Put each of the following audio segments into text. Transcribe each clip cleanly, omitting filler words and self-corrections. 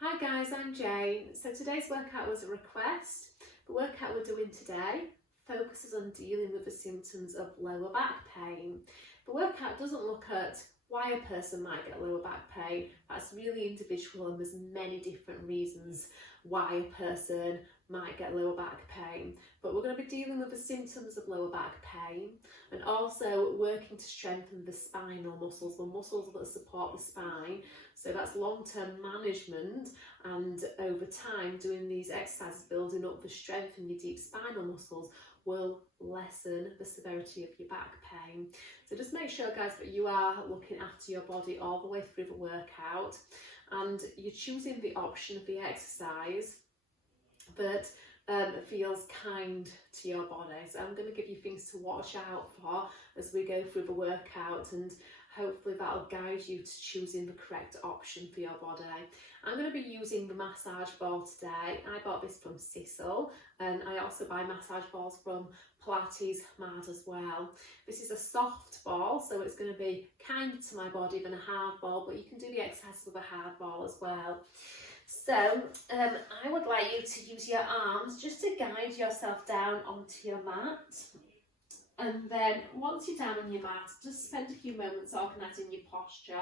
Hi guys, I'm Jane. So today's workout was a request. The workout we're doing today focuses on dealing with the symptoms of lower back pain. The workout doesn't look at why a person might get lower back pain. That's really individual and there's many different reasons why a person might get lower back pain. But we're going to be dealing with the symptoms of lower back pain and also working to strengthen the spinal muscles, the muscles that support the spine. So that's long-term management, and over time doing these exercises, building up the strength in your deep spinal muscles will lessen the severity of your back pain. So just make sure guys that you are looking after your body all the way through the workout and you're choosing the option of the exercise that feels kind to your body. So I'm going to give you things to watch out for as we go through the workout, and hopefully that'll guide you to choosing the correct option for your body. I'm going to be using the massage ball today. I bought this from Sissel, and I also buy massage balls from Pilates Mad as well. This is a soft ball, so it's going to be kinder to my body than a hard ball, but you can do the exercise with a hard ball as well. So I would like you to use your arms just to guide yourself down onto your mat. And then once you're down on your mat, just spend a few moments organising your posture.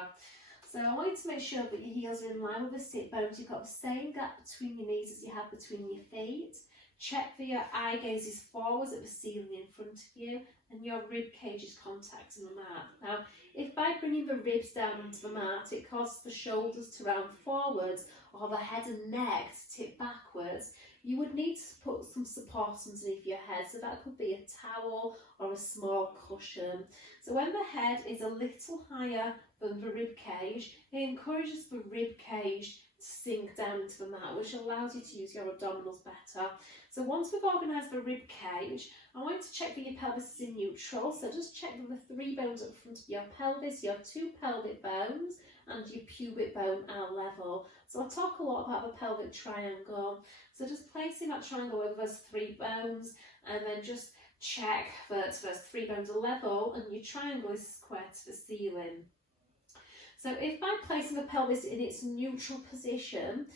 So I want you to make sure that your heels are in line with the sit bones. You've got the same gap between your knees as you have between your feet. Check that your eye gaze is forwards at the ceiling in front of you and your rib cage is contacting the mat. Now, if by bringing the ribs down onto the mat, it causes the shoulders to round forwards or the head and neck to tip backwards, you would need to put some support underneath your head. So that could be a towel or a small cushion. So when the head is a little higher than the rib cage, it encourages the rib cage to sink down into the mat, which allows you to use your abdominals better. So once we've organised the rib cage, I want to check that your pelvis is in neutral. So just check that the 3 bones at the front of your pelvis, your 2 pelvic bones and your pubic bone are level. So I talk a lot about the pelvic triangle. So just placing that triangle over those 3 bones and then just check that those 3 bones are level and your triangle is square to the ceiling. So if by placing the pelvis in its neutral position,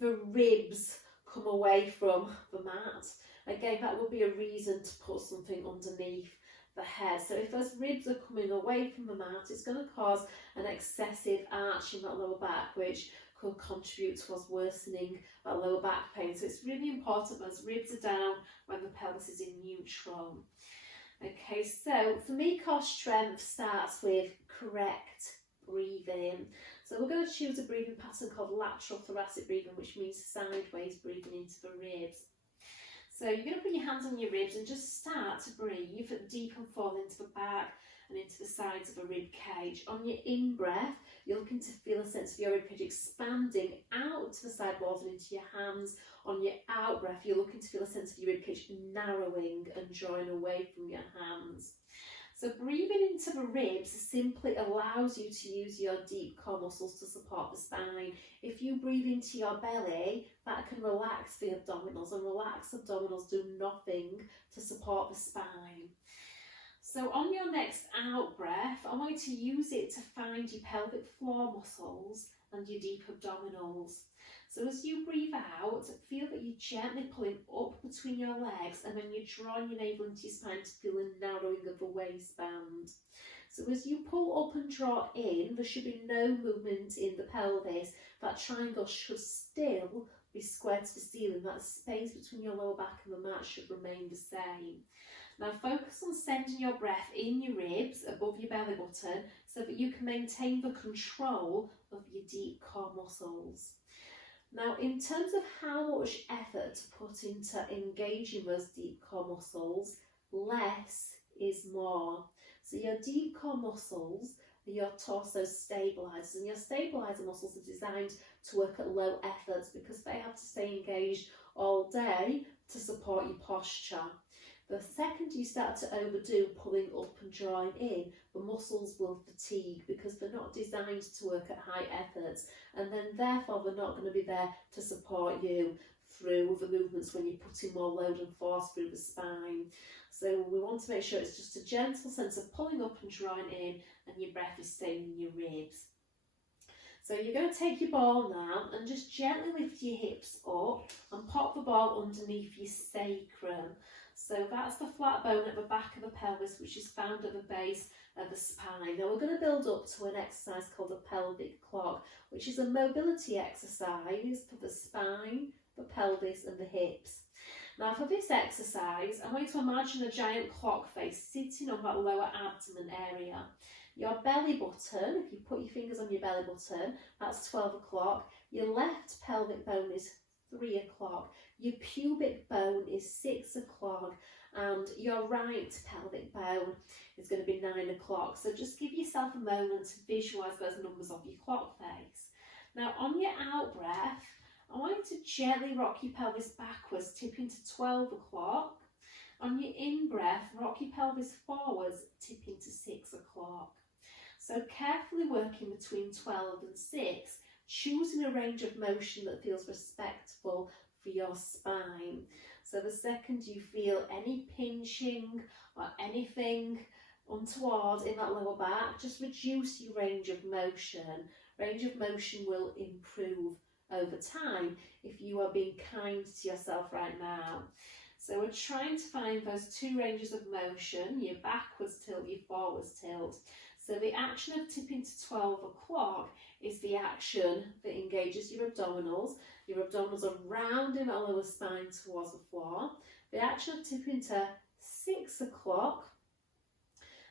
the ribs come away from the mat, again that would be a reason to put something underneath the head. So if those ribs are coming away from the mat, it's going to cause an excessive arch in that lower back, which could contribute towards worsening that lower back pain. So it's really important those ribs are down when the pelvis is in neutral. Okay, so for me, core strength starts with correct breathing. So we're going to choose a breathing pattern called lateral thoracic breathing, which means sideways breathing into the ribs. So you're going to put your hands on your ribs and just start to breathe deep and fall into the back and into the sides of the rib cage. On your in-breath, you're looking to feel a sense of your rib cage expanding out to the side walls and into your hands. On your out-breath, you're looking to feel a sense of your rib cage narrowing and drawing away from your hands. So breathing into the ribs simply allows you to use your deep core muscles to support the spine. If you breathe into your belly, that can relax the abdominals, and relaxed abdominals do nothing to support the spine. So on your next out breath, I want you to use it to find your pelvic floor muscles and your deep abdominals. So as you breathe out, feel that you're gently pulling up between your legs and then you're drawing your navel into your spine to feel a narrowing of the waistband. So as you pull up and draw in, there should be no movement in the pelvis. That triangle should still be square to the ceiling. That space between your lower back and the mat should remain the same. Now focus on sending your breath in your ribs above your belly button so that you can maintain the control of your deep core muscles. Now, in terms of how much effort to put into engaging those deep core muscles, less is more. So your deep core muscles are your torso stabilizers, and your stabilizer muscles are designed to work at low efforts because they have to stay engaged all day to support your posture. The second you start to overdo pulling up and drawing in, the muscles will fatigue because they're not designed to work at high efforts, and then therefore they're not going to be there to support you through the movements when you're putting more load and force through the spine. So we want to make sure it's just a gentle sense of pulling up and drawing in and your breath is staying in your ribs. So you're going to take your ball now and just gently lift your hips up and pop the ball underneath your sacrum. So that's the flat bone at the back of the pelvis, which is found at the base of the spine. Now we're going to build up to an exercise called a pelvic clock, which is a mobility exercise for the spine, the pelvis and the hips. Now for this exercise, I want you to imagine a giant clock face sitting on that lower abdomen area. Your belly button, if you put your fingers on your belly button, that's 12 o'clock. Your left pelvic bone is 3 o'clock. Your pubic bone is 6 o'clock. And your right pelvic bone is going to be 9 o'clock. So just give yourself a moment to visualise those numbers of your clock face. Now on your out breath, I want you to gently rock your pelvis backwards, tipping to 12 o'clock. On your in breath, rock your pelvis forwards, tipping to 6 o'clock. So carefully working between 12 and 6, choosing a range of motion that feels respectful for your spine. So the second you feel any pinching or anything untoward in that lower back, just reduce your range of motion. Range of motion will improve over time if you are being kind to yourself right now. So we're trying to find those two ranges of motion, your backwards tilt, your forwards tilt. So the action of tipping to 12 o'clock is the action that engages your abdominals. Your abdominals are rounding our lower spine towards the floor. The action of tipping to 6 o'clock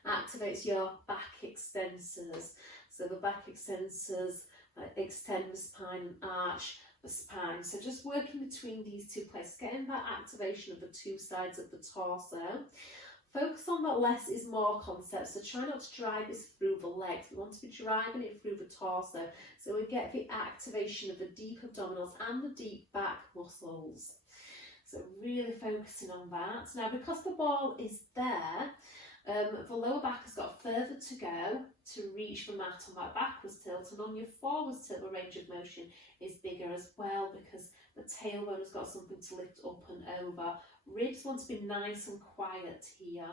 activates your back extensors. So the back extensors extend the spine and arch the spine. So just working between these two places, getting that activation of the two sides of the torso. Focus on that less is more concept, so try not to drive this through the legs. We want to be driving it through the torso, so we get the activation of the deep abdominals and the deep back muscles. So really focusing on that. Now because the ball is there, the lower back has got further to go to reach the mat on that backwards tilt, and on your forwards tilt the range of motion is bigger as well because the tailbone has got something to lift up and over. Ribs want to be nice and quiet here.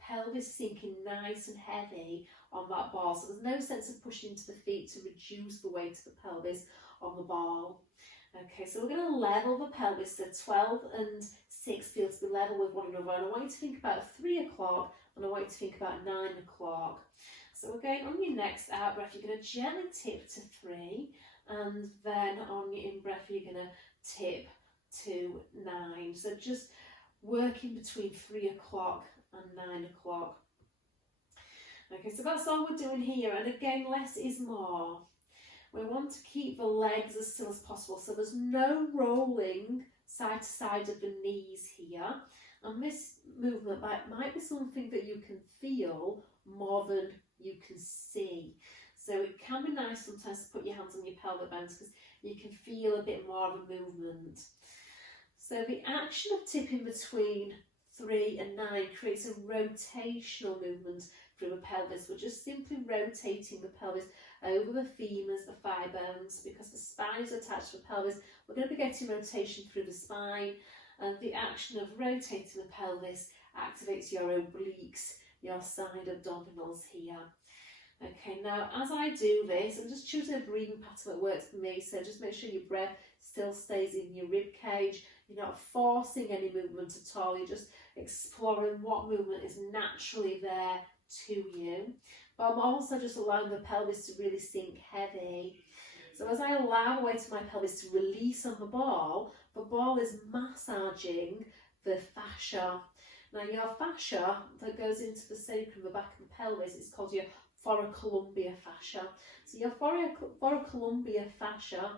Pelvis sinking nice and heavy on that ball, so there's no sense of pushing into the feet to reduce the weight of the pelvis on the ball. Okay, so we're going to level the pelvis, so 12 and 6 feel to be level with one another, and I want you to think about 3 o'clock and I want you to think about 9 o'clock. So we're going on your next out breath, you're going to gently tip to 3, and then on your in breath you're going to tip to 9. So just working between 3 o'clock and 9 o'clock. Okay, so that's all we're doing here, and again, less is more. We want to keep the legs as still as possible, so there's no rolling side to side of the knees here. And this movement might be something that you can feel more than you can see. So it can be nice sometimes to put your hands on your pelvic bones because you can feel a bit more of a movement. So the action of tipping between 3 and 9 creates a rotational movement through the pelvis. We're just simply rotating the pelvis over the femurs, the thigh bones, because the spine is attached to the pelvis. We're going to be getting rotation through the spine, and the action of rotating the pelvis activates your obliques, your side abdominals here. Okay, now as I do this, I'm just choosing a breathing pattern that works for me, so just make sure your breath still stays in your rib cage. You're not forcing any movement at all, you're just exploring what movement is naturally there to you. But I'm also just allowing the pelvis to really sink heavy. So as I allow the weight of my pelvis to release on the ball is massaging the fascia. Now your fascia that goes into the sacrum, the back of the pelvis, is called your thoracolumbar fascia. So your thoracolumbar fascia,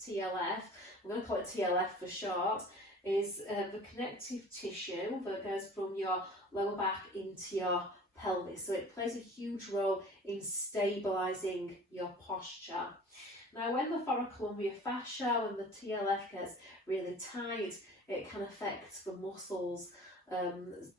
TLF, I'm going to call it TLF for short, is the connective tissue that goes from your lower back into your pelvis. So it plays a huge role in stabilising your posture. Now when the thoracolumbar fascia, when the TLF gets really tight, it can affect the muscles,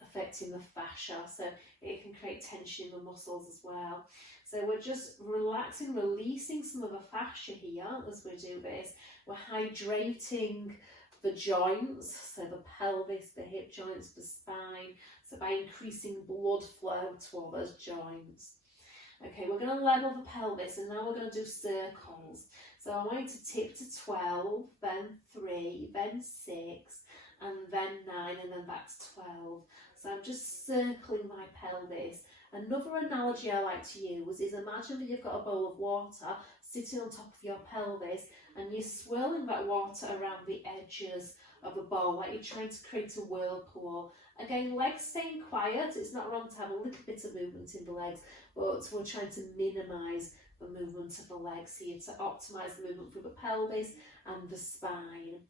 affecting the fascia, so it can create tension in the muscles as well. So we're just relaxing, releasing some of the fascia here as we do this. We're hydrating the joints, so the pelvis, the hip joints, the spine, so by increasing blood flow to all those joints. Okay, we're going to level the pelvis, and now we're going to do circles. So I want you to tip to 12, then 3, then 6, and then 9, and then back to 12. So I'm just circling my pelvis. Another analogy I like to use is imagine that you've got a bowl of water sitting on top of your pelvis, and you're swirling that water around the edges of the bowl, like you're trying to create a whirlpool. Again, legs staying quiet. It's not wrong to have a little bit of movement in the legs, but we're trying to minimise the movement of the legs here to optimise the movement through the pelvis and the spine.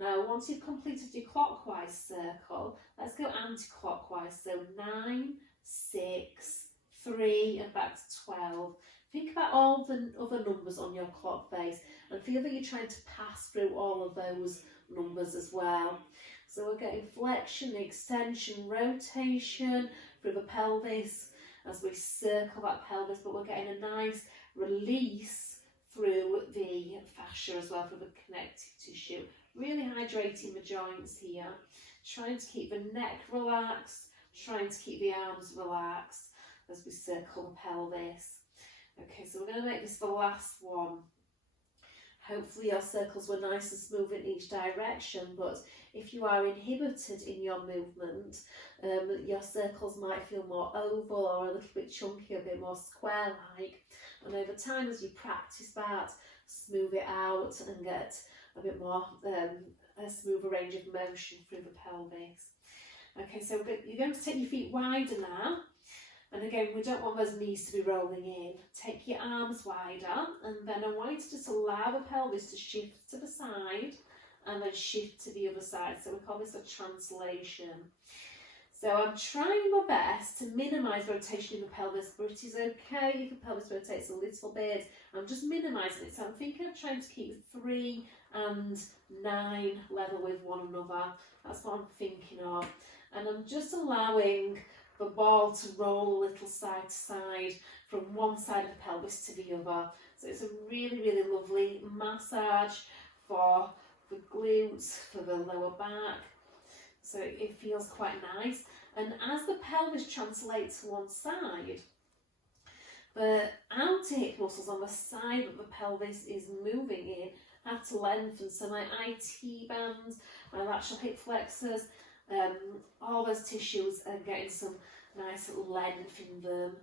Now, once you've completed your clockwise circle, let's go anti-clockwise. So 9, 6, 3, and back to 12. Think about all the other numbers on your clock face and feel that you're trying to pass through all of those numbers as well. So we're getting flexion, extension, rotation through the pelvis as we circle that pelvis, but we're getting a nice release through the fascia as well, through the connective tissue. Really hydrating the joints here. Trying to keep the neck relaxed, trying to keep the arms relaxed as we circle the pelvis. Okay, so we're going to make this the last one. Hopefully your circles were nice and smooth in each direction, but if you are inhibited in your movement, your circles might feel more oval or a little bit chunky, a bit more square-like. And over time, as you practice that, smooth it out and get a bit more, a smoother range of motion through the pelvis. Okay, so you're going to take your feet wider now. And again, we don't want those knees to be rolling in. Take your arms wider, and then I want you to just allow the pelvis to shift to the side and then shift to the other side. So we call this a translation. So I'm trying my best to minimise rotation in the pelvis, but it is okay if the pelvis rotates a little bit. I'm just minimising it. So I'm thinking of trying to keep 3 and 9 level with one another. That's what I'm thinking of. And I'm just allowing the ball to roll a little side to side from one side of the pelvis to the other. So it's a really, really lovely massage for the glutes, for the lower back. So it feels quite nice. And as the pelvis translates to one side, the outer hip muscles on the side that the pelvis is moving in have to lengthen. So my IT bands, my lateral hip flexors, all those tissues are getting some nice length in them.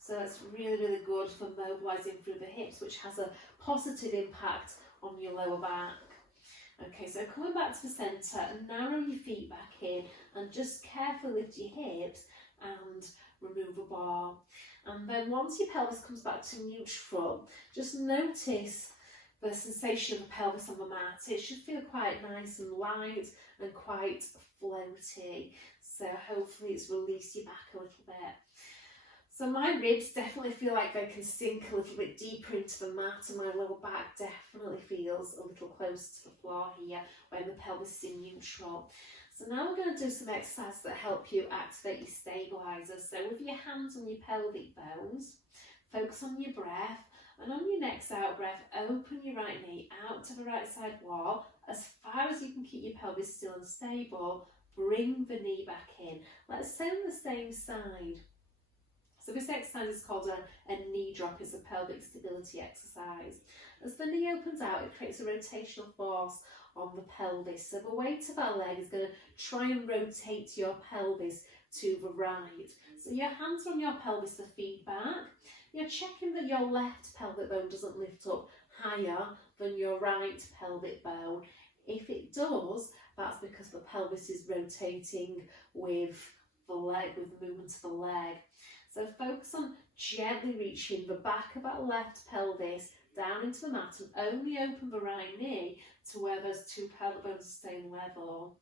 So it's really, really good for mobilising through the hips, which has a positive impact on your lower back. Okay, so coming back to the centre, narrow your feet back in and just carefully lift your hips and remove the bar. And then once your pelvis comes back to neutral, just notice the sensation of the pelvis on the mat. It should feel quite nice and light and quite floaty. So hopefully it's released your back a little bit. So my ribs definitely feel like they can sink a little bit deeper into the mat, and my lower back definitely feels a little closer to the floor here when the pelvis is in neutral. So now we're going to do some exercises that help you activate your stabilisers. So with your hands on your pelvic bones, focus on your breath, and on your next out breath, open your right knee out to the right side wall as far as you can keep your pelvis still and stable. Bring the knee back in. Let's stay on the same side. So this exercise is called a knee drop. It's a pelvic stability exercise. As the knee opens out, it creates a rotational force on the pelvis. So the weight of our leg is going to try and rotate your pelvis to the right. So your hands are on your pelvis for feedback. You're checking that your left pelvic bone doesn't lift up higher than your right pelvic bone. If it does, that's because the pelvis is rotating with the leg, with the movement of the leg. So focus on gently reaching the back of that left pelvis down into the mat and only open the right knee to where those two pelvic bones are staying level.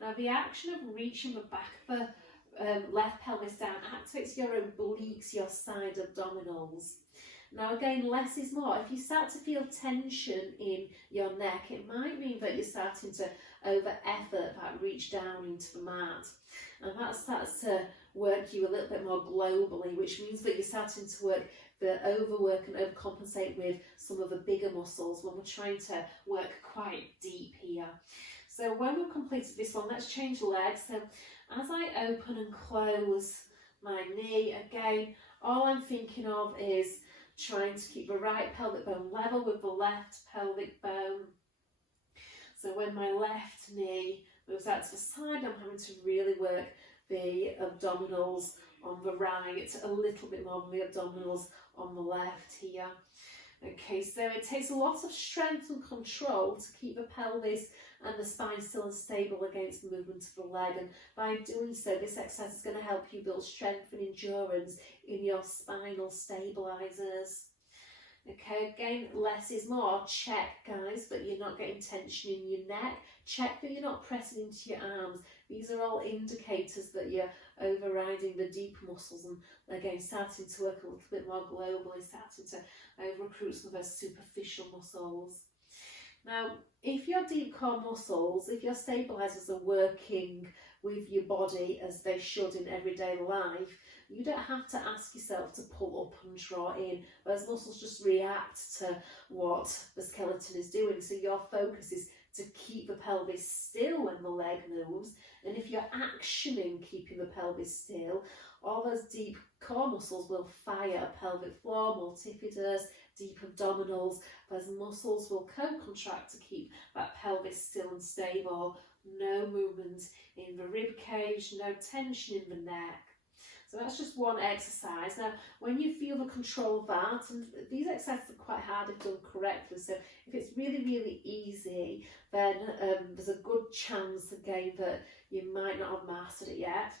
Now the action of reaching the back of the left pelvis down activates your obliques, your side abdominals. Now again, less is more. If you start to feel tension in your neck, it might mean that you're starting to over-effort that reach down into the mat. And that starts to work you a little bit more globally, which means that you're starting to work the overwork and overcompensate with some of the bigger muscles when we're trying to work quite deep here. So when we've completed this one, let's change legs. So as I open and close my knee, again, all I'm thinking of is trying to keep the right pelvic bone level with the left pelvic bone. So when my left knee moves out to the side, I'm having to really work the abdominals on the right, a little bit more than the abdominals on the left here. Okay, so it takes a lot of strength and control to keep the pelvis and the spine still and stable against the movement of the leg, and by doing so, this exercise is going to help you build strength and endurance in your spinal stabilizers. Okay, again, less is more. Check, guys, that you're not getting tension in your neck. Check that you're not pressing into your arms. These are all indicators that you're overriding the deep muscles and, again, starting to work a little bit more globally, starting to over-recruit some of those superficial muscles. Now, if your deep core muscles, if your stabilizers are working with your body as they should in everyday life, you don't have to ask yourself to pull up and draw in. Those muscles just react to what the skeleton is doing. So your focus is to keep the pelvis still when the leg moves. And if you're actioning keeping the pelvis still, all those deep core muscles will fire pelvic floor, multifidus, deep abdominals. Those muscles will co-contract to keep that pelvis still and stable. No movement in the rib cage, no tension in the neck. So that's just one exercise. Now, when you feel the control of that, and these exercises are quite hard if done correctly, so if it's really, really easy, then there's a good chance, again, that you might not have mastered it yet.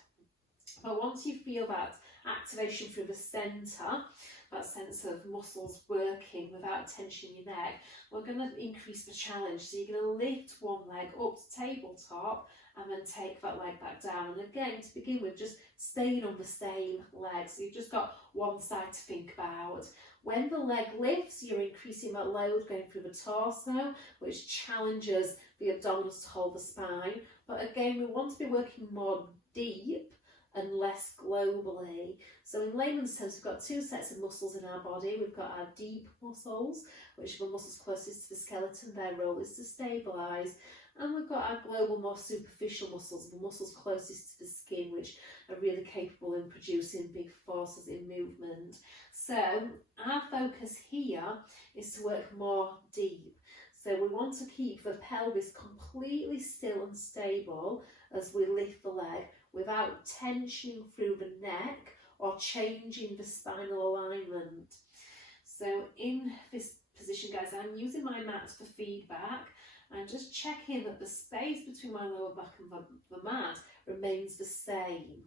But once you feel that activation through the centre, that sense of muscles working without tension in your neck, we're going to increase the challenge. So you're going to lift one leg up to tabletop and then take that leg back down. And again, to begin with, just staying on the same leg. So you've just got one side to think about. When the leg lifts, you're increasing that load going through the torso, which challenges the abdominals to hold the spine. But again, we want to be working more deep and less globally. So in layman's terms, we've got two sets of muscles in our body. We've got our deep muscles, which are the muscles closest to the skeleton. Their role is to stabilise. And we've got our global, more superficial muscles, the muscles closest to the skin, which are really capable in producing big forces in movement. So our focus here is to work more deep. So we want to keep the pelvis completely still and stable as we lift the leg without tensioning through the neck or changing the spinal alignment. So in this position, guys, I'm using my mat for feedback. And just checking that the space between my lower back and the mat remains the same.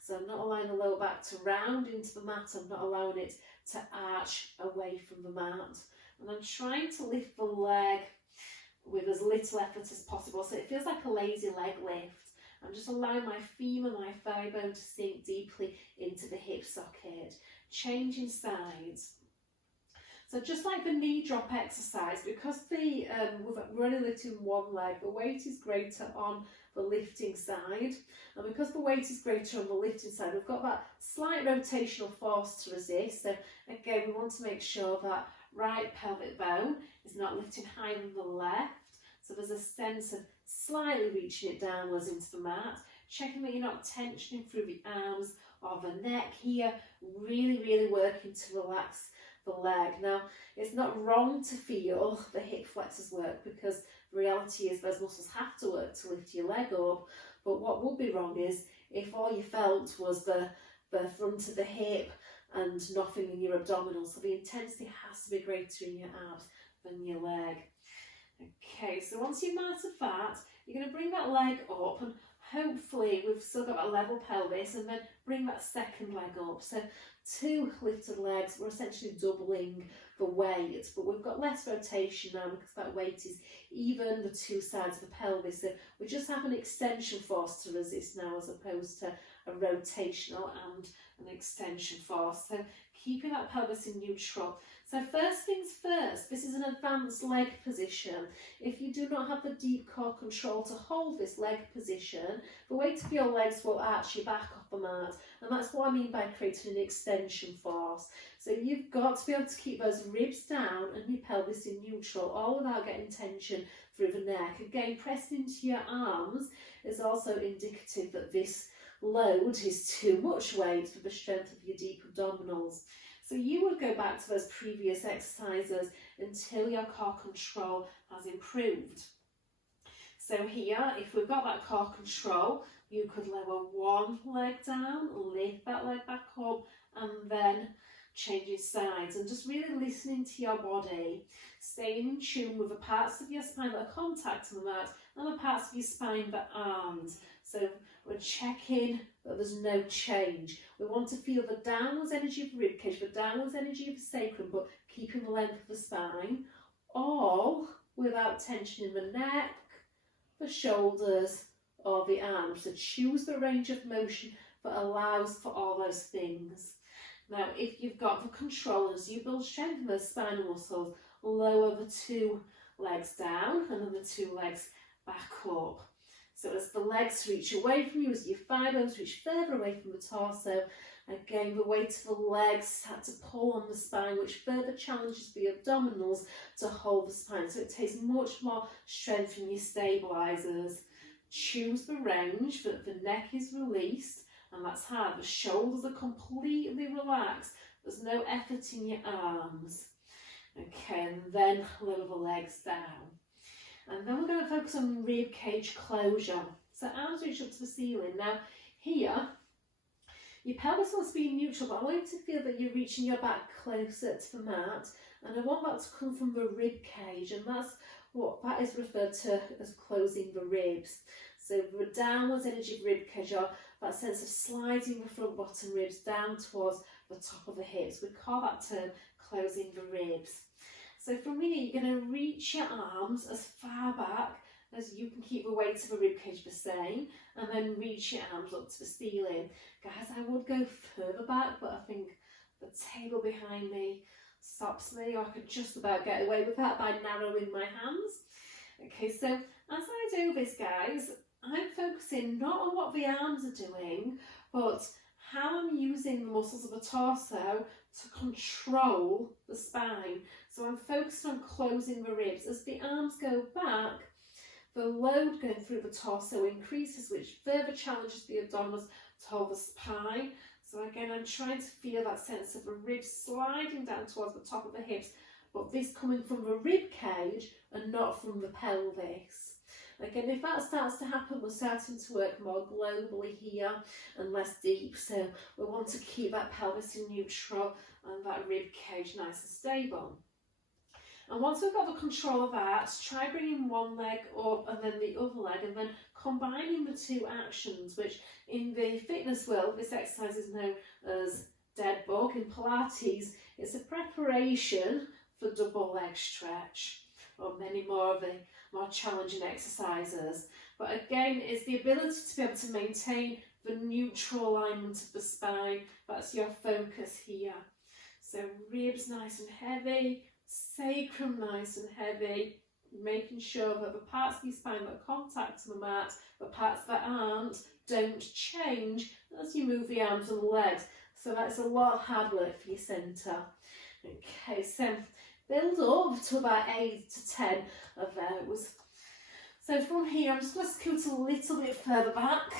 So I'm not allowing the lower back to round into the mat, I'm not allowing it to arch away from the mat. And I'm trying to lift the leg with as little effort as possible, so it feels like a lazy leg lift. I'm just allowing my femur, my thigh bone to sink deeply into the hip socket, changing sides. So just like the knee drop exercise, because we're only lifting one leg, the weight is greater on the lifting side. And because the weight is greater on the lifting side, we've got that slight rotational force to resist. So again, we want to make sure that right pelvic bone is not lifting higher than the left. So there's a sense of slightly reaching it downwards into the mat, checking that you're not tensioning through the arms or the neck here, really, really working to relax the leg. Now, it's not wrong to feel the hip flexors work, because the reality is those muscles have to work to lift your leg up. But what would be wrong is if all you felt was the front of the hip and nothing in your abdominals. So the intensity has to be greater in your abs than your leg. Okay, so once you've mastered that, you're going to bring that leg up, and hopefully we've still got a level pelvis, and then bring that second leg up. So two lifted legs, we're essentially doubling the weight, but we've got less rotation now because that weight is even the two sides of the pelvis. So we just have an extension force to resist now, as opposed to a rotational and an extension force. So keeping that pelvis in neutral. So first things first, this is an advanced leg position. If you do not have the deep core control to hold this leg position, the weight of your legs will arch your back off the mat. And that's what I mean by creating an extension force. So you've got to be able to keep those ribs down and your pelvis in neutral, all without getting tension through the neck. Again, pressing into your arms is also indicative that this load is too much weight for the strength of your deep abdominals. So you would go back to those previous exercises until your core control has improved. So here, if we've got that core control, you could lower one leg down, lift that leg back up, and then changing sides, and just really listening to your body, staying in tune with the parts of your spine that are contacting the mat and the parts of your spine that aren't. So we're checking that there's no change. We want to feel the downwards energy of the ribcage, the downwards energy of the sacrum, but keeping the length of the spine, all without tension in the neck, the shoulders, or the arms. So choose the range of motion that allows for all those things. Now, if you've got the control, as you build strength in those spinal muscles, lower the two legs down and then the two legs back up. So as the legs reach away from you, as your thigh bones reach further away from the torso, again, the weight of the legs start to pull on the spine, which further challenges the abdominals to hold the spine. So it takes much more strength from your stabilisers. Choose the range that the neck is released, and that's hard. The shoulders are completely relaxed. There's no effort in your arms. Okay, and then lower the legs down. And then we're going to focus on rib cage closure. So arms reach up to the ceiling. Now here, your pelvis wants to be neutral, but I want you to feel that you're reaching your back closer to the mat. And I want that to come from the rib cage, and that's what that is referred to as closing the ribs. So the downwards energy of rib cage, or that sense of sliding the front bottom ribs down towards the top of the hips. We call that term closing the ribs. So from here, you're going to reach your arms as far back as you can, keep the weight of the rib cage the same, and then reach your arms up to the ceiling. Guys, I would go further back, but I think the table behind me stops me, or I could just about get away with that by narrowing my hands. Okay, so as I do this, guys, I'm focusing not on what the arms are doing, but how I'm using the muscles of the torso to control the spine. So I'm focused on closing the ribs. As the arms go back, the load going through the torso increases, which further challenges the abdominals to hold the spine. So again, I'm trying to feel that sense of the ribs sliding down towards the top of the hips, but this coming from the rib cage and not from the pelvis. Again, if that starts to happen, we're starting to work more globally here and less deep. So we want to keep that pelvis in neutral and that rib cage nice and stable. And once we've got the control of that, try bringing one leg up and then the other leg, and then combining the two actions, which in the fitness world, this exercise is known as dead bug. In Pilates, it's a preparation for double leg stretch, or many more of the more challenging exercises. But again, it's the ability to be able to maintain the neutral alignment of the spine. That's your focus here. So ribs nice and heavy, sacrum nice and heavy, making sure that the parts of your spine that are contacting the mat, the parts that aren't, don't change as you move the arms and the legs. So that's a lot of hard work for your centre. Okay, so build up to about 8 to 10 of those. So from here, I'm just going to scoot a little bit further back.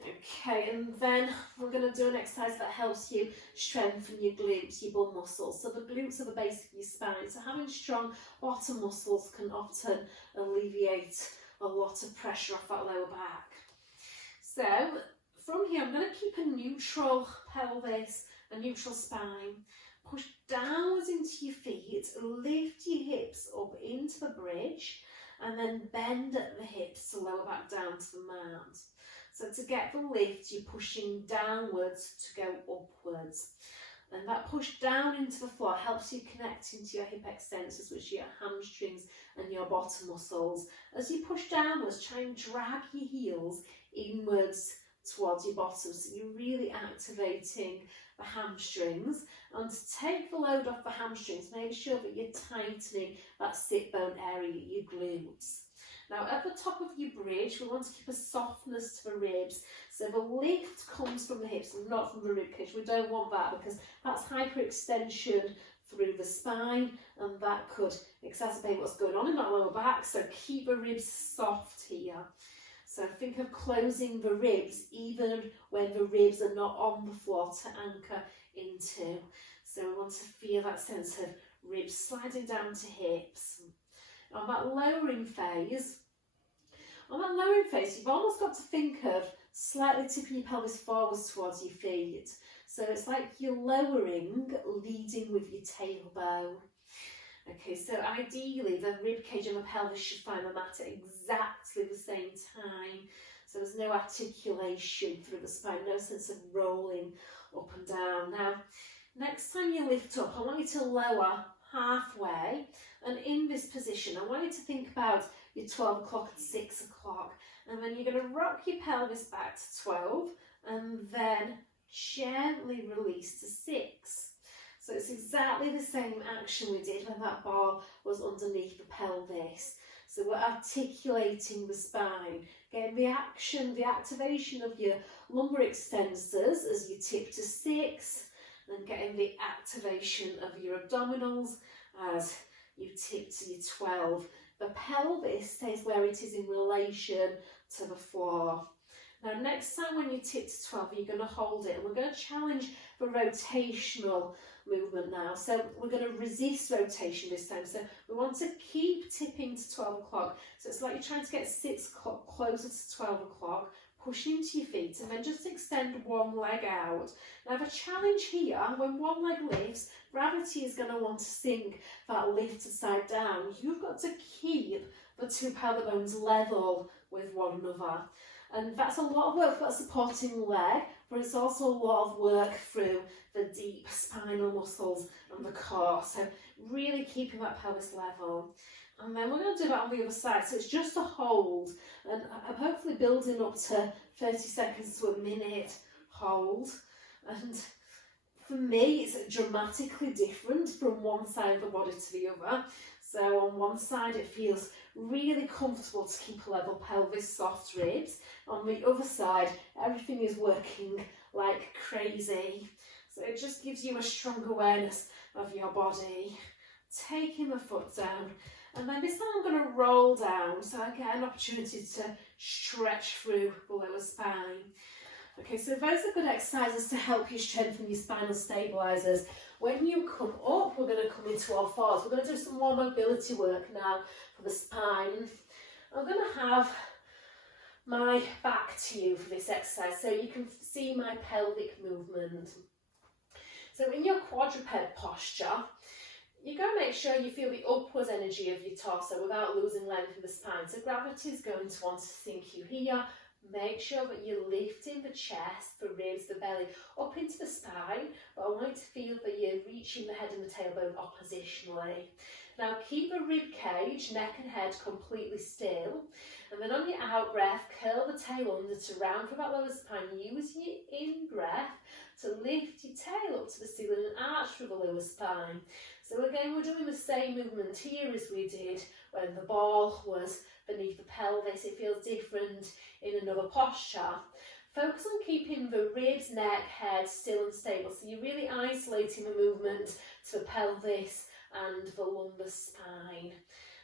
Okay, and then we're going to do an exercise that helps you strengthen your glutes, your bum muscles. So the glutes are the base of your spine. So having strong bottom muscles can often alleviate a lot of pressure off that lower back. So from here, I'm going to keep a neutral pelvis, a neutral spine. Push downwards into your feet, lift your hips up into the bridge, and then bend at the hips to lower back down to the mat. So to get the lift, you're pushing downwards to go upwards. And that push down into the floor helps you connect into your hip extensors, which are your hamstrings and your bottom muscles. As you push downwards, try and drag your heels inwards towards your bottom, so you're really activating the hamstrings. And to take the load off the hamstrings, make sure that you're tightening that sit bone area, your glutes. Now at the top of your bridge, we want to keep a softness to the ribs. So the lift comes from the hips and not from the rib cage. We don't want that because that's hyperextension through the spine, and that could exacerbate what's going on in that lower back. So keep the ribs soft here. So think of closing the ribs even when the ribs are not on the floor to anchor into. So we want to feel that sense of ribs sliding down to hips. On that lowering phase, you've almost got to think of slightly tipping your pelvis forwards towards your feet. So it's like you're lowering, leading with your tailbone. Okay, so ideally the rib cage and the pelvis should find the mat at exactly the same time. So there's no articulation through the spine, no sense of rolling up and down. Now, next time you lift up, I want you to lower halfway, and in this position, I want you to think about your 12 o'clock and 6 o'clock, and then you're going to rock your pelvis back to 12, and then gently release to 6. So it's exactly the same action we did when that ball was underneath the pelvis. So we're articulating the spine, getting the action, the activation of your lumbar extensors as you tip to 6, and getting the activation of your abdominals as you tip to your 12. The pelvis stays where it is in relation to the floor. Now, next time when you tip to 12, you're going to hold it, and we're going to challenge the rotational movement now. So we're going to resist rotation this time. So we want to keep tipping to 12 o'clock. So it's like you're trying to get 6 o'clock closer to 12 o'clock, pushing into your feet, and then just extend one leg out. Now the challenge here, when one leg lifts, gravity is going to want to sink that lifted side down. You've got to keep the two pelvic bones level with one another. And that's a lot of work for that supporting leg, but it's also a lot of work through the deep spinal muscles and the core. So really keeping that pelvis level. And then we're going to do that on the other side. So it's just a hold, and I'm hopefully building up to 30 seconds to a minute hold. And for me, it's dramatically different from one side of the body to the other. So on one side, it feels really comfortable to keep a level pelvis, soft ribs. On the other side, everything is working like crazy. So it just gives you a strong awareness of your body. Taking the foot down. And then this time I'm going to roll down so I get an opportunity to stretch through the lower spine. Okay, so those are good exercises to help you strengthen your spinal stabilizers. When you come up, we're going to come into our fours. We're going to do some more mobility work now for the spine. I'm going to have my back to you for this exercise so you can see my pelvic movement. So in your quadruped posture, you're going to make sure you feel the upwards energy of your torso without losing length in the spine. So gravity is going to want to sink you here. Make sure that you're lifting the chest, the ribs, the belly up into the spine, but I want you to feel that you're reaching the head and the tailbone oppositionally. Now keep the rib cage, neck and head completely still, and then on your out breath, curl the tail under to round through that lower spine. Use your in breath to lift your tail up to the ceiling and arch through the lower spine. So again, we're doing the same movement here as we did when the ball was beneath the pelvis. It feels different in another posture. Focus on keeping the ribs, neck, head still and stable. So you're really isolating the movement to the pelvis and the lumbar spine.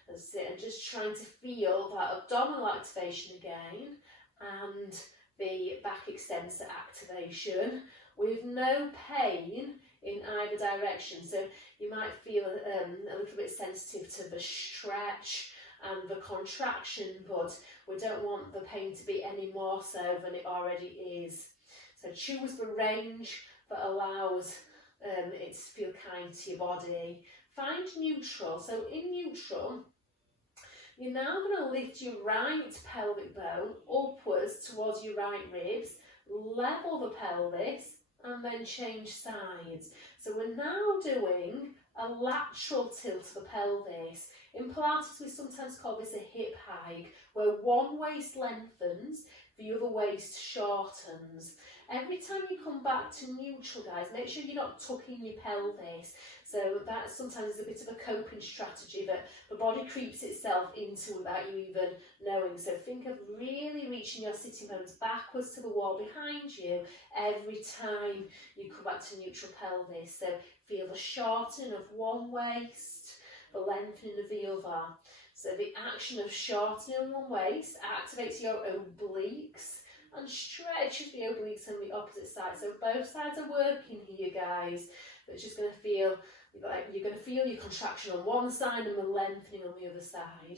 That's it. And just trying to feel that abdominal activation again and the back extensor activation with no pain in either direction. So you might feel a little bit sensitive to the stretch and the contraction, but we don't want the pain to be any more so than it already is. So choose the range that allows it to feel kind to your body. Find neutral. So in neutral, you're now going to lift your right pelvic bone upwards towards your right ribs, level the pelvis, and then change sides. So we're now doing a lateral tilt to the pelvis. In Pilates, we sometimes call this a hip hike, where one waist lengthens, the other waist shortens. Every time you come back to neutral, guys, make sure you're not tucking your pelvis. So that sometimes is a bit of a coping strategy that the body creeps itself into without you even knowing. So think of really reaching your sitting bones backwards to the wall behind you every time you come back to neutral pelvis. So feel the shortening of one waist, the lengthening of the other. So the action of shortening one waist activates your obliques and stretches the obliques on the opposite side. So both sides are working here, guys. But it's just going to feel like you're going to feel your contraction on one side and the lengthening on the other side.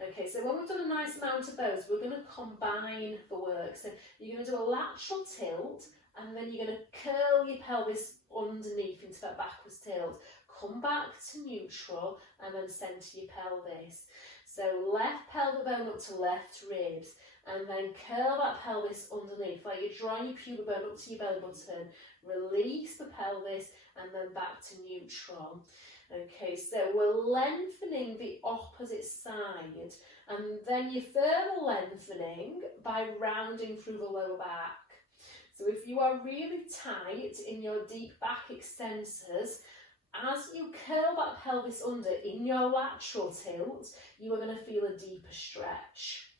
Okay, so when we've done a nice amount of those, we're going to combine the work. So you're going to do a lateral tilt, and then you're going to curl your pelvis underneath into that backwards tilt. Come back to neutral and then centre your pelvis. So left pelvic bone up to left ribs, and then curl that pelvis underneath, like you're drawing your pubic bone up to your belly button. Release the pelvis and then back to neutral. Okay, so we're lengthening the opposite side, and then you're further lengthening by rounding through the lower back. So if you are really tight in your deep back extensors, as you curl that pelvis under in your lateral tilt, you are going to feel a deeper stretch.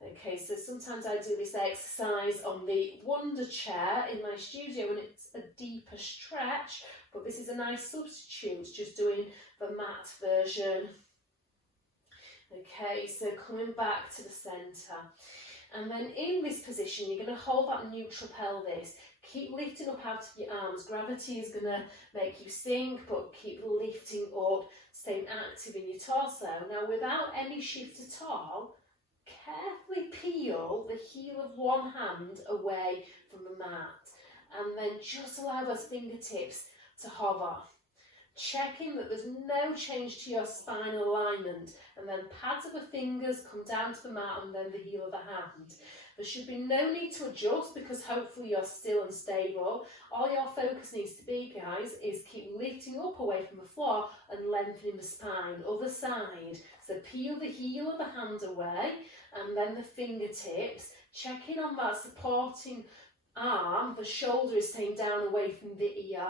Okay, so sometimes I do this exercise on the Wonder chair in my studio and it's a deeper stretch, but this is a nice substitute, just doing the mat version. Okay, so coming back to the centre. And then in this position, you're going to hold that neutral pelvis. Keep lifting up out of your arms. Gravity is going to make you sink, but keep lifting up, staying active in your torso. Now, without any shift at all, carefully peel the heel of one hand away from the mat, and then just allow those fingertips to hover. Checking that there's no change to your spinal alignment, and then pads of the fingers come down to the mat and then the heel of the hand. There should be no need to adjust because hopefully you're still and stable. All your focus needs to be, guys, is keep lifting up away from the floor and lengthening the spine. Other side. So peel the heel of the hand away and then the fingertips. Checking on that supporting arm, the shoulder is staying down away from the ear.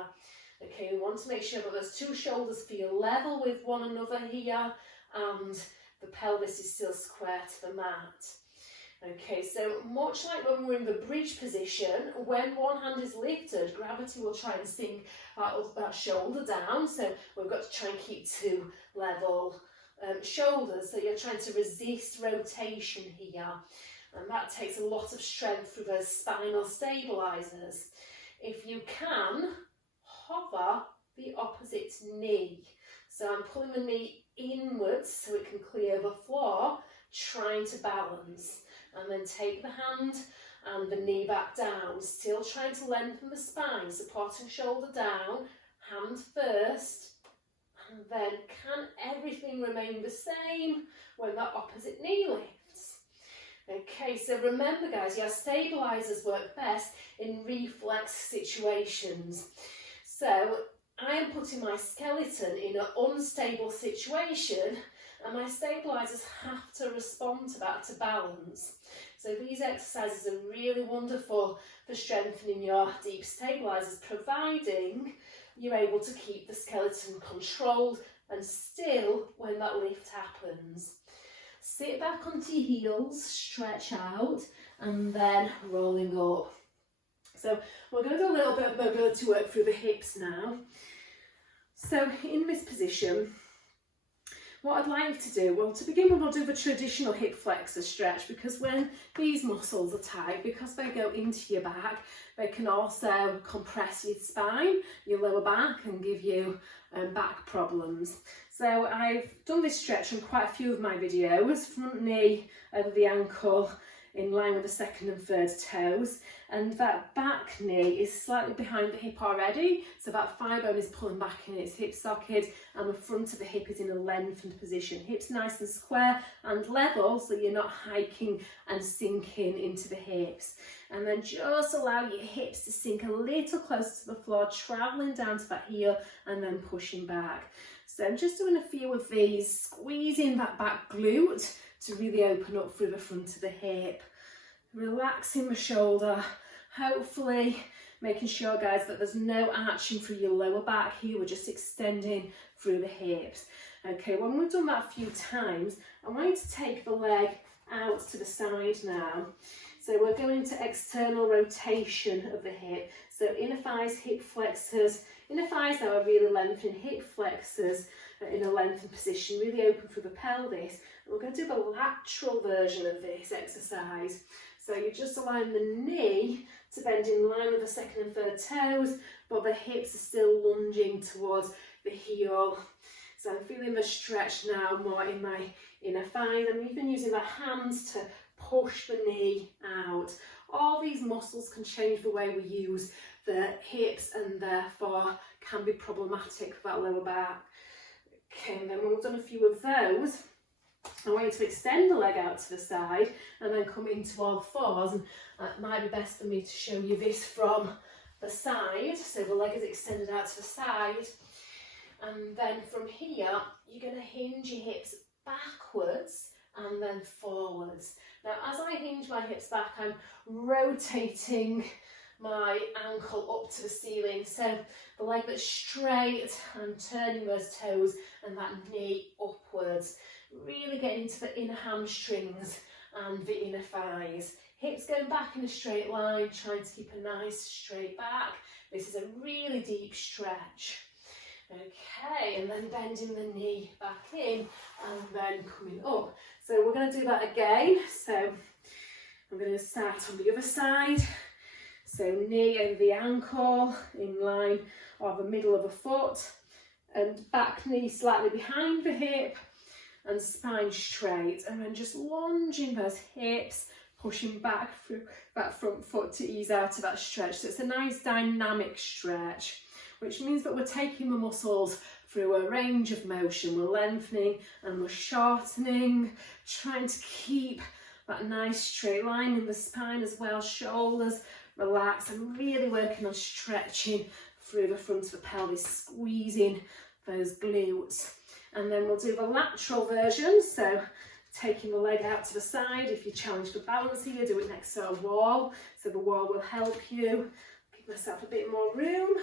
Okay, we want to make sure that those two shoulders feel level with one another here and the pelvis is still square to the mat. Okay, so much like when we're in the bridge position, when one hand is lifted, gravity will try and sink that shoulder down. So we've got to try and keep two level shoulders. So you're trying to resist rotation here. And that takes a lot of strength through those spinal stabilizers. If you can, hover the opposite knee. So I'm pulling the knee inwards so it can clear the floor, trying to balance. And then take the hand and the knee back down, still trying to lengthen the spine, supporting shoulder down, hand first, and then can everything remain the same when that opposite knee lifts? Okay, so remember guys, your stabilizers work best in reflex situations. So I am putting my skeleton in an unstable situation and my stabilizers have to respond to that to balance. So these exercises are really wonderful for strengthening your deep stabilizers, providing you're able to keep the skeleton controlled and still when that lift happens. Sit back onto your heels, stretch out, and then rolling up. So we're going to do a little bit of mobility work through the hips now. So in this position, what I'd like to do, well, to begin with, we'll do the traditional hip flexor stretch, because when these muscles are tight, because they go into your back, they can also compress your spine, your lower back, and give you back problems. So I've done this stretch on quite a few of my videos, front knee over the ankle, in line with the second and third toes, and that back knee is slightly behind the hip already, so that thigh bone is pulling back in its hip socket and the front of the hip is in a lengthened position. Hips nice and square and level so you're not hiking and sinking into the hips. And then just allow your hips to sink a little closer to the floor, travelling down to that heel and then pushing back. So I'm just doing a few of these, squeezing that back glute to really open up through the front of the hip, relaxing the shoulder, hopefully making sure, guys, that there's no arching through your lower back here. We're just extending through the hips. Okay, when we've done that a few times, I want you to take the leg out to the side now. So we're going to external rotation of the hip. So inner thighs, hip flexors Inner thighs now are really lengthening, hip flexors are in a lengthened position, really open through the pelvis. And we're going to do the lateral version of this exercise. So you just align the knee to bend in line with the second and third toes, but the hips are still lunging towards the heel. So I'm feeling the stretch now more in my inner thighs. I'm even using my hands to push the knee out. All these muscles can change the way we use the hips and therefore can be problematic for that lower back. Okay, and then when we've done a few of those, I want you to extend the leg out to the side and then come into all fours. And it might be best for me to show you this from the side. So the leg is extended out to the side. And then from here, you're going to hinge your hips backwards and then forwards. Now, as I hinge my hips back, I'm rotating my ankle up to the ceiling. So the leg that's straight, I'm turning those toes and that knee upwards. Really getting into the inner hamstrings and the inner thighs. Hips going back in a straight line, trying to keep a nice straight back. This is a really deep stretch. Okay, and then bending the knee back in and then coming up. So we're going to do that again. So I'm going to start on the other side. So knee over the ankle in line or the middle of the foot, and back knee slightly behind the hip and spine straight, and then just lunging those hips, pushing back through that front foot to ease out of that stretch. So it's a nice dynamic stretch, which means that we're taking the muscles through a range of motion. We're lengthening and we're shortening, trying to keep that nice straight line in the spine as well. Shoulders relax. I'm really working on stretching through the front of the pelvis, squeezing those glutes. And then we'll do the lateral version. So taking the leg out to the side. If you're challenged for balance here, do it next to a wall. So the wall will help you. Give myself a bit more room.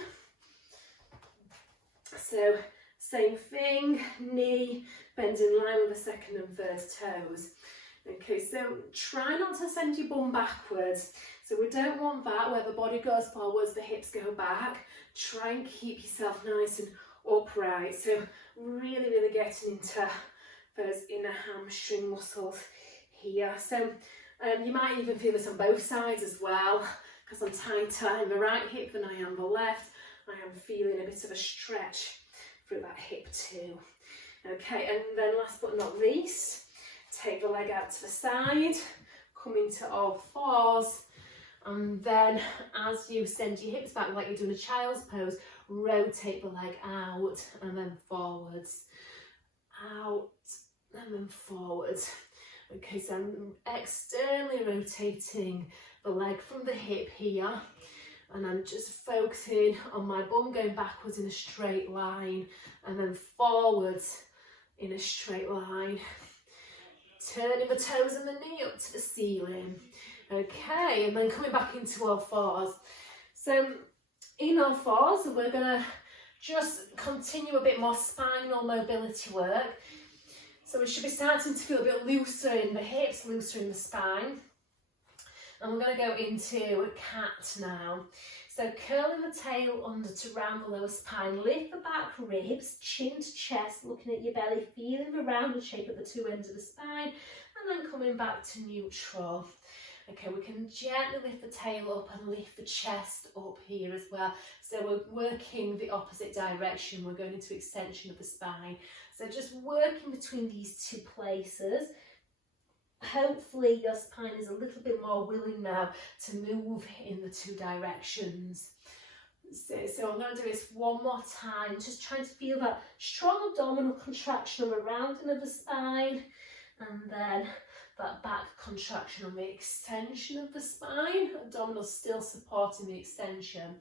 So same thing, knee bends in line with the second and third toes. Okay, so try not to send your bum backwards. So we don't want that where the body goes forwards, the hips go back. Try and keep yourself nice and upright. So really getting into those inner hamstring muscles here. So you might even feel this on both sides as well, because I'm tighter in the right hip than I am the left. I am feeling a bit of a stretch through that hip too. Okay, and then last but not least, take the leg out to the side, come into all fours, and then as you send your hips back like you're doing a child's pose, rotate the leg out and then forwards, out and then forwards. Okay, so I'm externally rotating the leg from the hip here, and I'm just focusing on my bum going backwards in a straight line and then forwards in a straight line. Turning the toes and the knee up to the ceiling. Okay, and then coming back into all fours. So in all fours, we're going to just continue a bit more spinal mobility work. So we should be starting to feel a bit looser in the hips, looser in the spine. And we're going to go into a cat now. So curling the tail under to round the lower spine, lift the back ribs, chin to chest, looking at your belly, feeling the rounded shape at the two ends of the spine, and then coming back to neutral. Okay, we can gently lift the tail up and lift the chest up here as well. So we're working the opposite direction. We're going into extension of the spine. So just working between these two places. Hopefully your spine is a little bit more willing now to move in the two directions. So I'm going to do this one more time, just trying to feel that strong abdominal contraction on the rounding of the spine, and then that back contraction on the extension of the spine, abdominal still supporting the extension.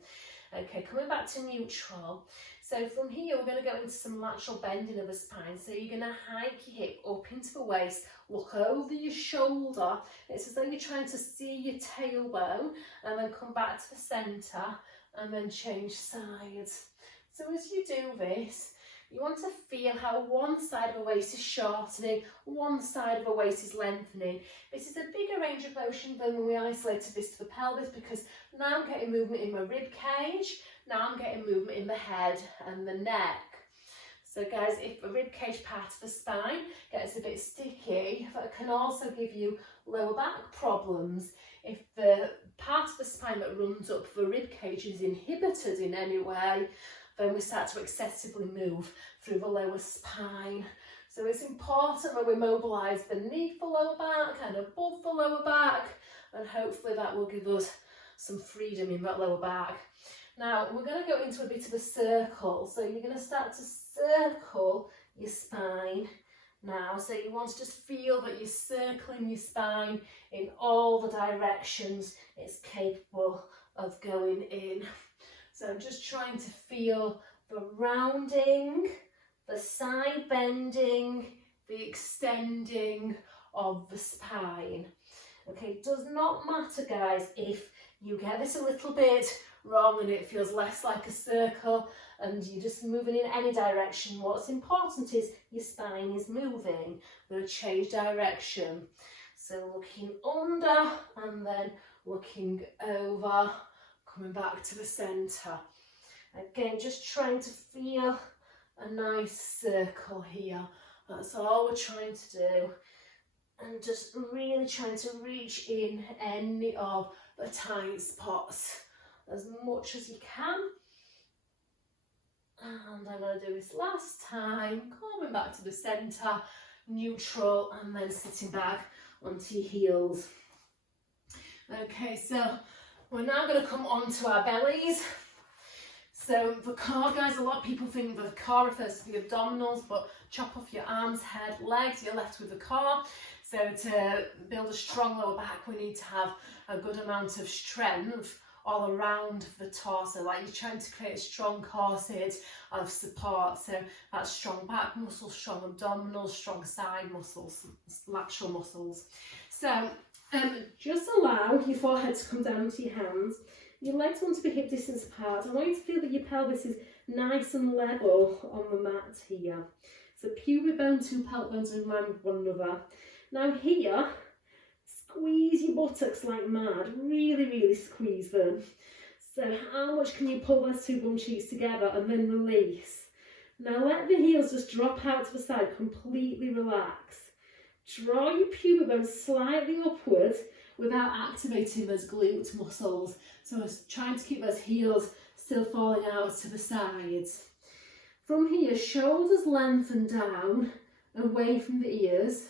Okay, coming back to neutral. So from here, we're going to go into some lateral bending of the spine. So you're going to hike your hip up into the waist, look over your shoulder. It's as though you're trying to see your tailbone, and then come back to the centre and then change sides. So as you do this, you want to feel how one side of the waist is shortening, one side of the waist is lengthening. This is a bigger range of motion than when we isolated this to the pelvis, because now I'm getting movement in my rib cage, Now I'm getting movement in the head and the neck. So guys, if the rib cage part of the spine gets a bit sticky, that can also give you lower back problems. If the part of the spine that runs up the rib cage is inhibited in any way, then we start to excessively move through the lower spine. So it's important that we mobilise beneath the lower back and above the lower back, and hopefully that will give us some freedom in that lower back. Now we're going to go into a bit of a circle, so you're going to start to circle your spine now. So you want to just feel that you're circling your spine in all the directions it's capable of going in. So I'm just trying to feel the rounding, the side bending, the extending of the spine. Okay, it does not matter, guys, if you get this a little bit wrong and it feels less like a circle and you're just moving in any direction. What's important is your spine is moving. We're going to change direction. So looking under and then looking over, coming back to the centre. Again, just trying to feel a nice circle here. That's all we're trying to do. And just really trying to reach in any of the tight spots as much as you can. And I'm going to do this last time, coming back to the centre, neutral, and then sitting back onto your heels. Okay, so we're now going to come onto our bellies. So the core, guys, a lot of people think the core refers to the abdominals, but chop off your arms, head, legs, you're left with the core. So to build a strong lower back, we need to have a good amount of strength all around the torso, like you're trying to create a strong corset of support. So that's strong back muscles, strong abdominals, strong side muscles, lateral muscles. So just allow your forehead to come down to your hands. Your legs want to be hip distance apart. I want you to feel that your pelvis is nice and level on the mat here. So pubic bone, two pelvic bones in line with one another. Now here, squeeze your buttocks like mad. Really, really squeeze them. So how much can you pull those two bum cheeks together and then release? Now let the heels just drop out to the side, completely relax. Draw your pubic bone slightly upwards without activating those glute muscles. So I'm trying to keep those heels still falling out to the sides. From here, shoulders lengthen down, away from the ears.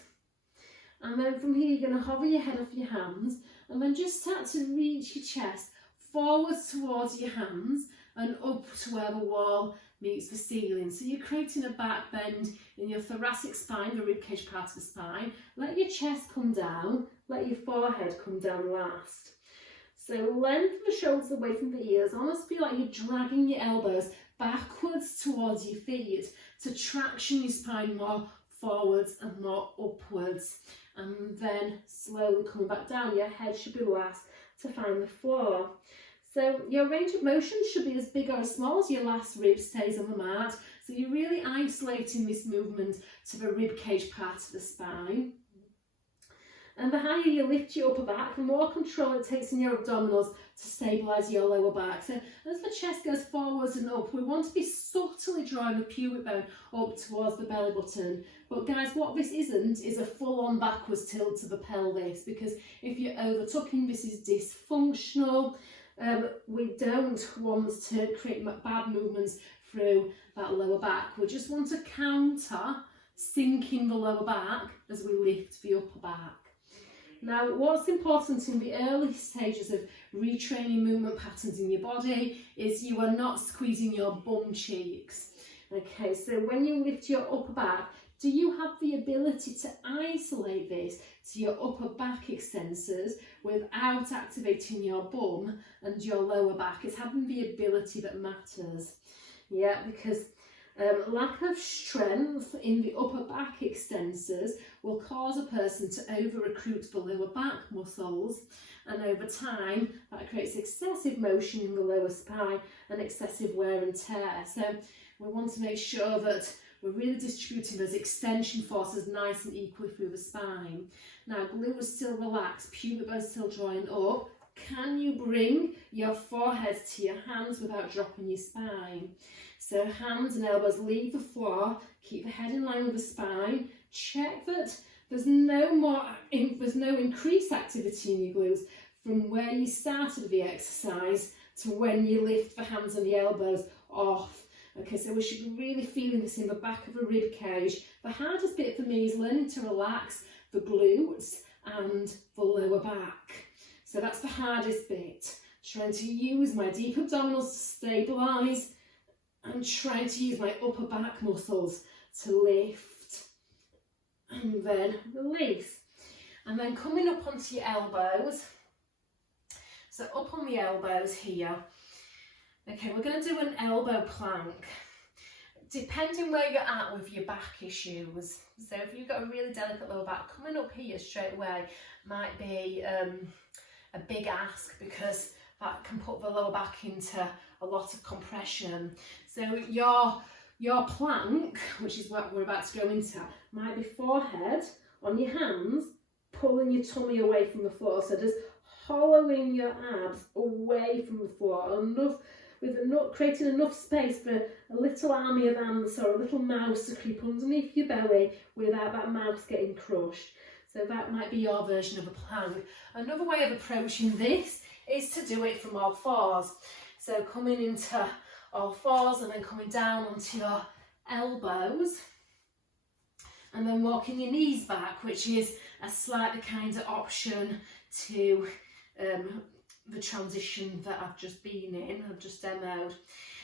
And then from here, you're going to hover your head off your hands and then just start to reach your chest forwards towards your hands and up to where the wall meets the ceiling. So you're creating a back bend in your thoracic spine, the ribcage part of the spine. Let your chest come down, let your forehead come down last. So lengthen the shoulders away from the ears. Almost feel like you're dragging your elbows backwards towards your feet to traction your spine more forwards and more upwards. And then slowly coming back down, your head should be last to find the floor. So your range of motion should be as big or as small as your last rib stays on the mat. So you're really isolating this movement to the rib cage part of the spine. And the higher you lift your upper back, the more control it takes in your abdominals to stabilise your lower back. So as the chest goes forwards and up, we want to be subtly drawing the pubic bone up towards the belly button. But guys, what this isn't is a full-on backwards tilt to the pelvis, because if you're over-tucking, this is dysfunctional. We don't want to create bad movements through that lower back. We just want to counter sinking the lower back as we lift the upper back. Now, what's important in the early stages of retraining movement patterns in your body is you are not squeezing your bum cheeks. Okay, so when you lift your upper back, do you have the ability to isolate this to your upper back extensors without activating your bum and your lower back? It's having the ability that matters. Yeah, because lack of strength in the upper back extensors will cause a person to over-recruit the lower back muscles, and over time that creates excessive motion in the lower spine and excessive wear and tear. So we want to make sure that we're really distributing those extension forces nice and equally through the spine. Now, glute is still relaxed, pubic bone still drawing up, can you bring your forehead to your hands without dropping your spine? So hands and elbows leave the floor, keep the head in line with the spine. Check that there's no increased activity in your glutes from where you started the exercise to when you lift the hands and the elbows off. Okay, so we should be really feeling this in the back of the rib cage. The hardest bit for me is learning to relax the glutes and the lower back. So that's the hardest bit. Trying to use my deep abdominals to stabilise and trying to use my upper back muscles to lift and then release. And then coming up onto your elbows. So up on the elbows here. Okay, we're going to do an elbow plank. Depending where you're at with your back issues. So if you've got a really delicate lower back, coming up here straight away might be a big ask, because that can put the lower back into a lot of compression. So your plank, which is what we're about to go into, might be forehead on your hands, pulling your tummy away from the floor. So just hollowing your abs away from the floor, creating enough space for a little army of ants or a little mouse to creep underneath your belly without that mouse getting crushed. So that might be your version of a plank. Another way of approaching this is to do it from all fours. So coming into all fours and then coming down onto your elbows and then walking your knees back, which is a slightly kind of option to the transition that I've just been in, I've just demoed.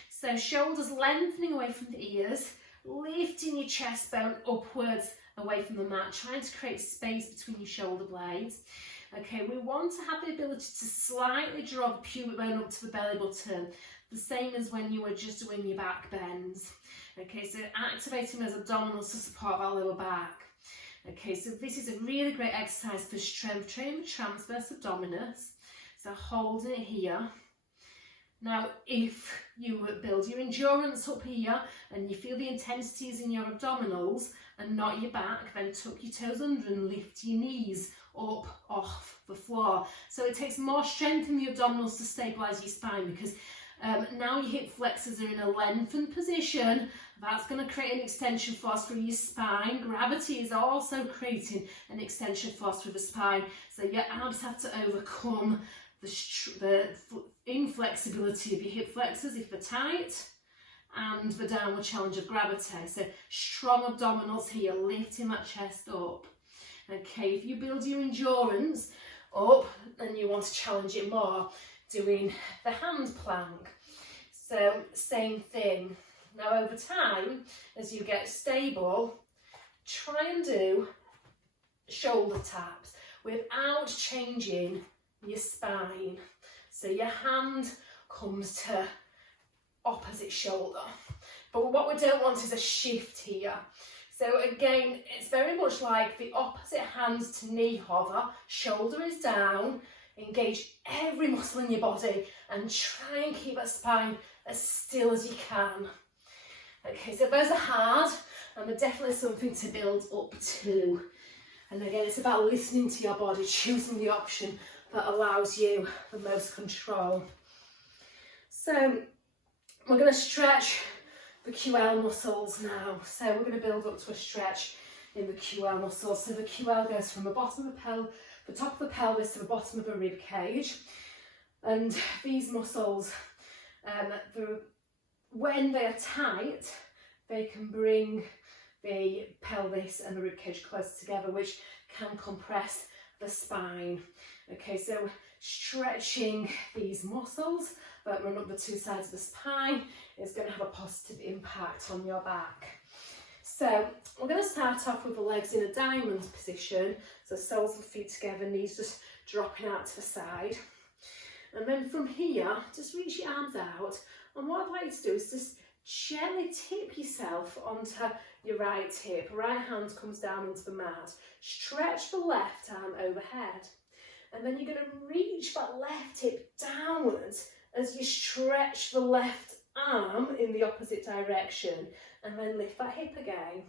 So shoulders lengthening away from the ears, lifting your chest bone upwards away from the mat, trying to create space between your shoulder blades. Okay, we want to have the ability to slightly draw the pubic bone up to the belly button, the same as when you were just doing your back bends. Okay, so activating those abdominals to support our lower back. Okay, so this is a really great exercise for strength training, transverse abdominis. So holding it here. Now, if you build your endurance up here and you feel the intensities in your abdominals and not your back, then tuck your toes under and lift your knees up off the floor. So it takes more strength in the abdominals to stabilise your spine, because now your hip flexors are in a lengthened position. That's going to create an extension force through your spine. Gravity is also creating an extension force through the spine. So your abs have to overcome the inflexibility of your hip flexors if they're tight, and the downward challenge of gravity. So strong abdominals here, lifting that chest up. Okay, if you build your endurance up and you want to challenge it more, doing the hand plank. So same thing. Now over time, as you get stable, try and do shoulder taps without changing your spine. So your hand comes to opposite shoulder. But what we don't want is a shift here. So again, it's very much like the opposite hand to knee hover. Shoulder is down, engage every muscle in your body and try and keep that spine as still as you can. Okay, so those are hard and they're definitely something to build up to. And again, it's about listening to your body, choosing the option that allows you the most control. So we're going to stretch the QL muscles now. So we're going to build up to a stretch in the QL muscles. So the QL goes from the bottom of the top of the pelvis to the bottom of the rib cage. And these muscles, when they are tight, they can bring the pelvis and the rib cage close together, which can compress the spine. Okay, so stretching these muscles that run up the two sides of the spine is going to have a positive impact on your back. So we're going to start off with the legs in a diamond position, so soles of the feet together, knees just dropping out to the side. And then from here, just reach your arms out, and what I'd like you to do is just gently tip yourself onto your right hip. Right hand comes down onto the mat. Stretch the left arm overhead. And then you're going to reach that left hip downwards as you stretch the left arm in the opposite direction. and then lift that hip again.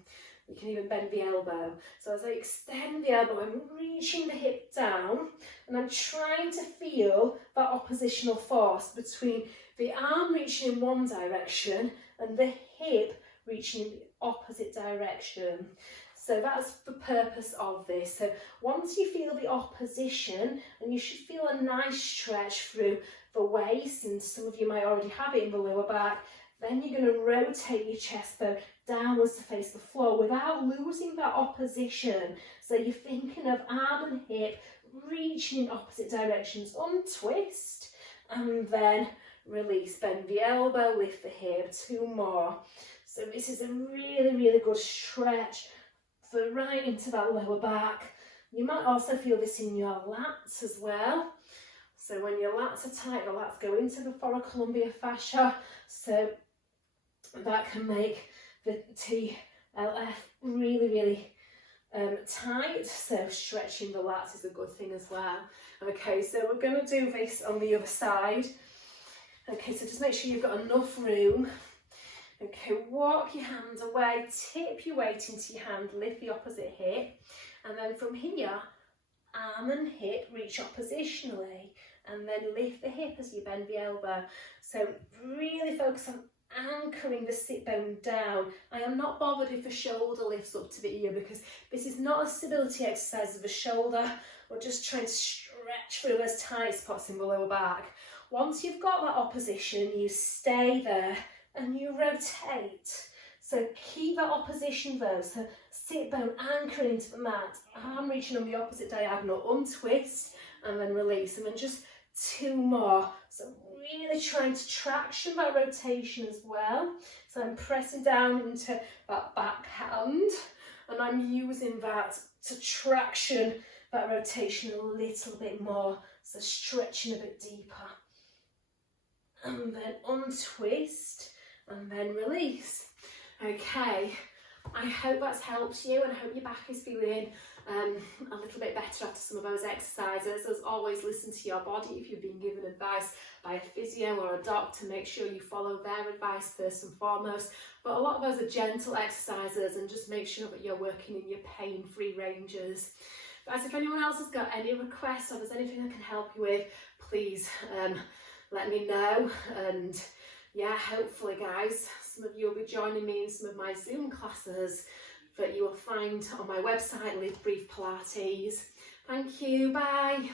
You can even bend the elbow. So as I extend the elbow, I'm reaching the hip down and I'm trying to feel that oppositional force between the arm reaching in one direction and the hip reaching in the opposite direction. So that's the purpose of this. So once you feel the opposition, and you should feel a nice stretch through the waist, and some of you might already have it in the lower back, then you're going to rotate your chest bone downwards to face the floor without losing that opposition. So you're thinking of arm and hip reaching in opposite directions. Untwist and then release. Bend the elbow, lift the hip. 2 more. So this is a really, really good stretch for right into that lower back. You might also feel this in your lats as well. So when your lats are tight, the lats go into the thoracolumbar fascia. So that can make the TLF really, really tight. So stretching the lats is a good thing as well. Okay, so we're going to do this on the other side. Okay, so just make sure you've got enough room. Okay, walk your hands away, tip your weight into your hand, lift the opposite hip, and then from here, arm and hip reach oppositionally, and then lift the hip as you bend the elbow. So really focus on anchoring the sit bone down. I am not bothered if the shoulder lifts up to the ear, because this is not a stability exercise of the shoulder. We're just trying to stretch through those tight spots in the lower back. Once you've got that opposition, you stay there and you rotate. So keep that opposition though. So sit bone anchored into the mat, arm reaching on the opposite diagonal, untwist and then release, and then just 2 more. So really trying to traction that rotation as well. So I'm pressing down into that back hand and I'm using that to traction that rotation a little bit more. So stretching a bit deeper. And then untwist and then release. Okay, I hope that's helped you, and I hope your back is feeling a little bit better after some of those exercises. As always, listen to your body. If you've been given advice by a physio or a doctor, make sure you follow their advice first and foremost. But a lot of those are gentle exercises, and just make sure that you're working in your pain-free ranges. Guys, if anyone else has got any requests or there's anything I can help you with, please let me know. And yeah, hopefully guys, some of you will be joining me in some of my Zoom classes that you will find on my website, Live Breathe Pilates. Thank you, bye.